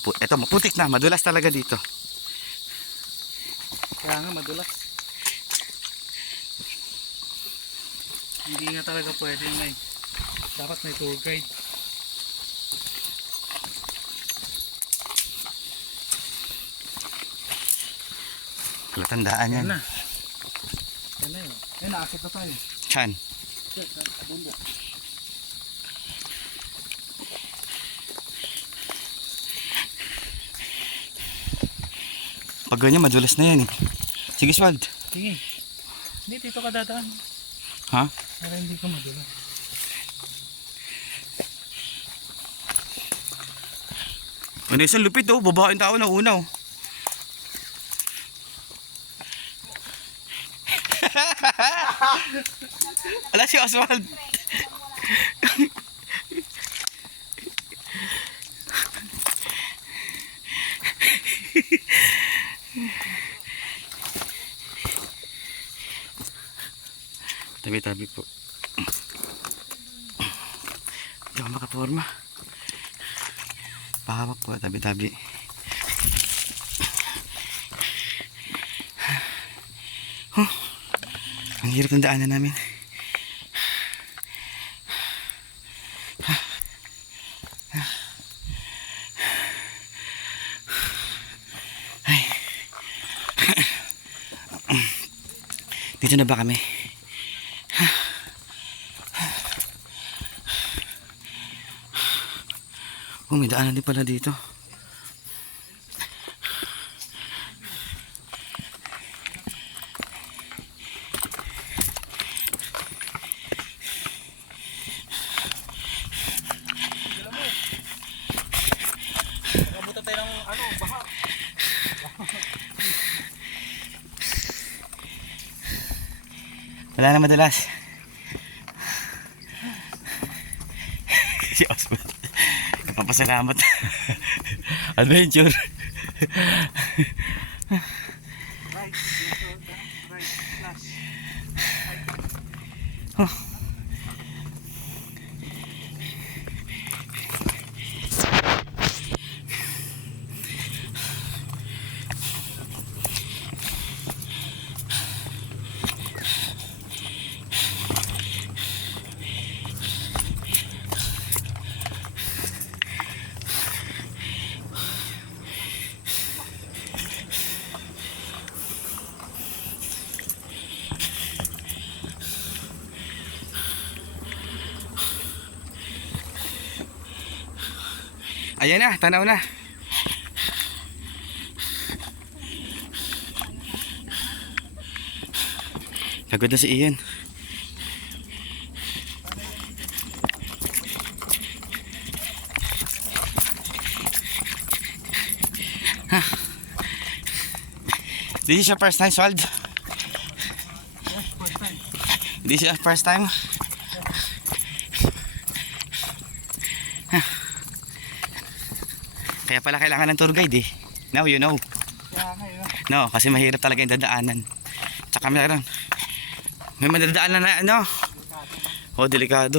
Ito, maputik na. Madulas talaga dito. Kaya nga madulas. Hindi nga talaga pwede may. Dapat may tour guide. Palatandaan yan. Yan na. Yan na yun. Yan, naakit na tayo. Chan. Abunda. Pag ganyan, madulas na yan eh. Sige, Swald. Sige. Hindi, dito ka dadaan. Ha? Para hindi ko madulas. Ano isang lupit oh. Babaeng tao na una oh. Ala si Oswald. Tabi-tabi po. Hindi ako makaporma. Pahawak po, tabi-tabi. Ang hirap ng daanan namin. Ay. Dito na ba kami? Oh, may daanan din pala dito. Nakabutan tayo ng ano, baha. Wala na madalas. Si Oswald. Kapasalamat. Adventure. Right, right, flash. Oh. Ayan na, tanaw na. Pagod na si Ian. Ha? This is your first time, Swald? First time. This is your first time? Kaya pala kailangan ng tour guide eh. Now you know. Kaya nga yun. No, kasi mahirap talaga yung dadaanan. Tsaka meron. May madadaanan na ano. Oh, delikado.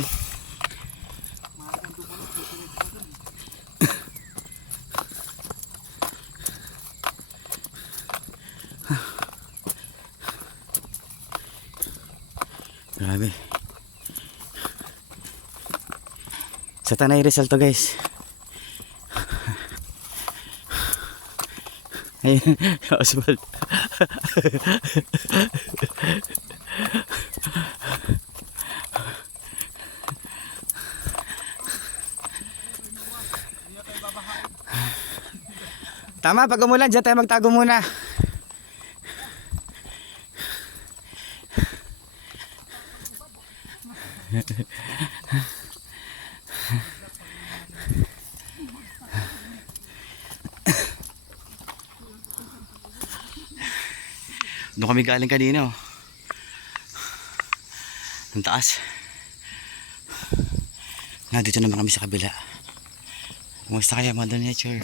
Grabe. Sa Tanay Rizal to guys. Ayun, Oswald. Tama, pag umulan, dyan tayo magtago muna. Doon kami galing kanina oh. Ang taas. Dito naman kami sa kabila. Kumusta kaya Mother Nature?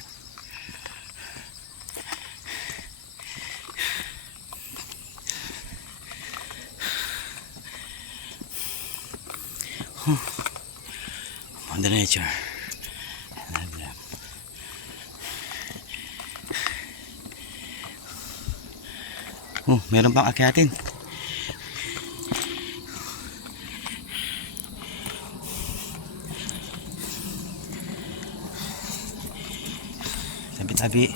Mother Nature. Oh, meron pang akyatin. Tabi-tabi.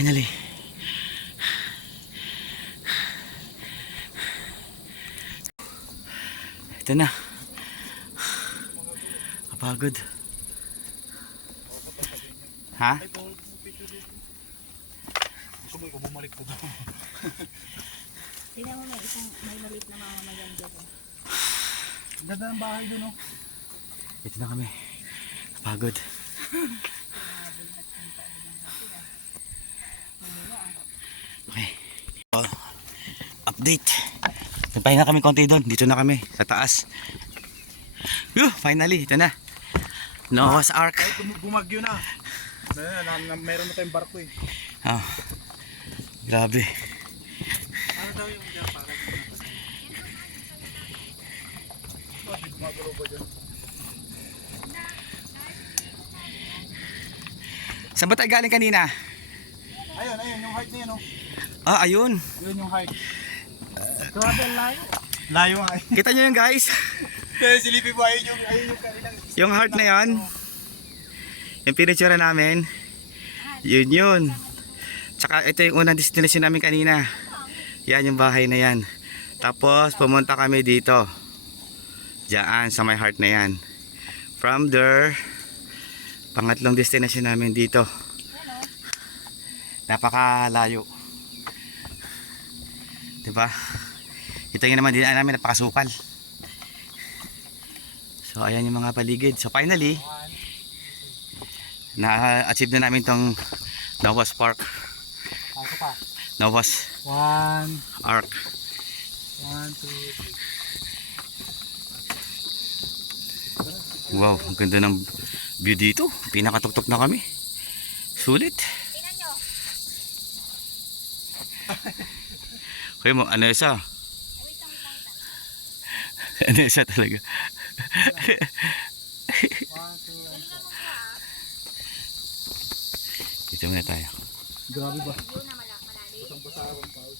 Finally. Ito na. Kapagod. Ha? Gusto mo ikaw bumalik po daw. Tingnan mo may maliit na mga maganda doon. Ganda ng bahay doon, oh. Ito na kami. Kapagod. Okay. Oh, update. Nagpahinga kami konti doon. Dito na kami sa taas. Finally, ito na. Noah's Ark. Kahit bumagyo na. Meron na tayong barko eh. Oh, grabe. Ano daw yung dyan para dito? Oh, di gumagalaw ba dyan? Saan ba tayo galing kanina? Ayun, yung height na yun, oh. Ah, ayun. Yun yung height. Grabe ang layo. Layo nga eh. Kita nyo yun guys. Kaya silipin mo, ayun yung kaninang... Yung heart na yon. Yung pinitsura namin. Yun. Tsaka ito yung unang destination namin kanina. Yan yung bahay na yan. Tapos pumunta kami dito. Diyan sa may heart na yan. From there, pangatlong destination namin dito. Napakalayo. Diba? Ito yung naman din namin, napakasukal. So ayan yung mga paligid. So finally, na-achieve na namin tong Noah's Park. Ako pa. Noah's 1, Ark. 2, 3. Wow, ang ganda ng view dito. Pinakatuktok na kami. Sulit. Tingnan nyo. Kaya mo, ano isa? Ano isa talaga? 1, 2, Dito muna tayo. Grabe ba? Yun na malalim. Isang pasarang tao.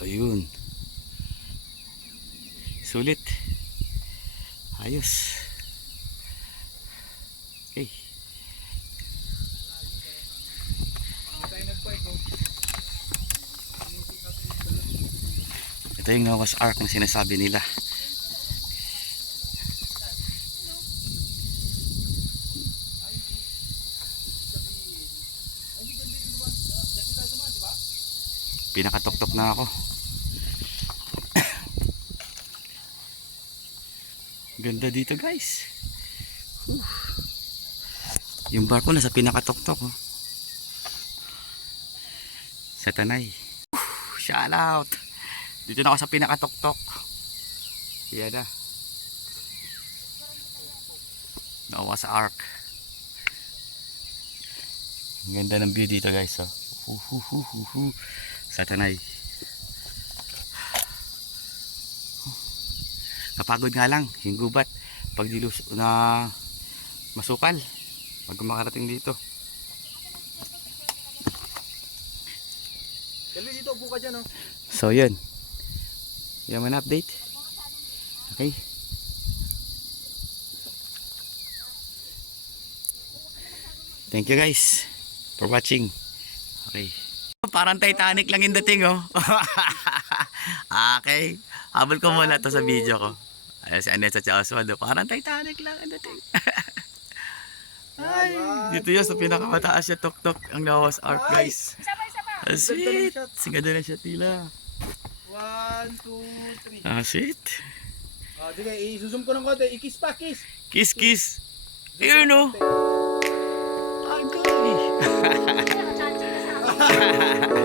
Ayun. Sulit. Ayos. Okay. Ito yung Noah's Ark na sinasabi nila. Pinakatuktok na ako. Ganda dito guys. Yung barko na sa pinakatuktok, oh. Sa Tanay. Shout out. Dito na ako sa pinakatuktok. Yan na. Noah's Ark. Ang ganda ng view dito guys, oh. Sa Tanay. Napagod nga lang yung gubat pag dilus na masukal pag makarating dito. Dali dito, upo ka dyan, oh. So yun. Yan man update. Okay. Thank you guys for watching. Okay. Parang Titanic lang yung dating, oh. Okay. Habol ko muna to sa video ko. Ayan si Anessa at Oswald. Parang Titanic lang ang dating. Ay, dito yun sa pinakamataas siya tuktok ang Noah's Ark guys. Ah, sweet. Sigada na siya tila. 1, 2, 3. Ah, sweet. Sige, isusum ko ng konti. Ikis pa, kiss. Kiss kiss. Ayun, oh. Agay. Kaya ka-chancy na sa akin.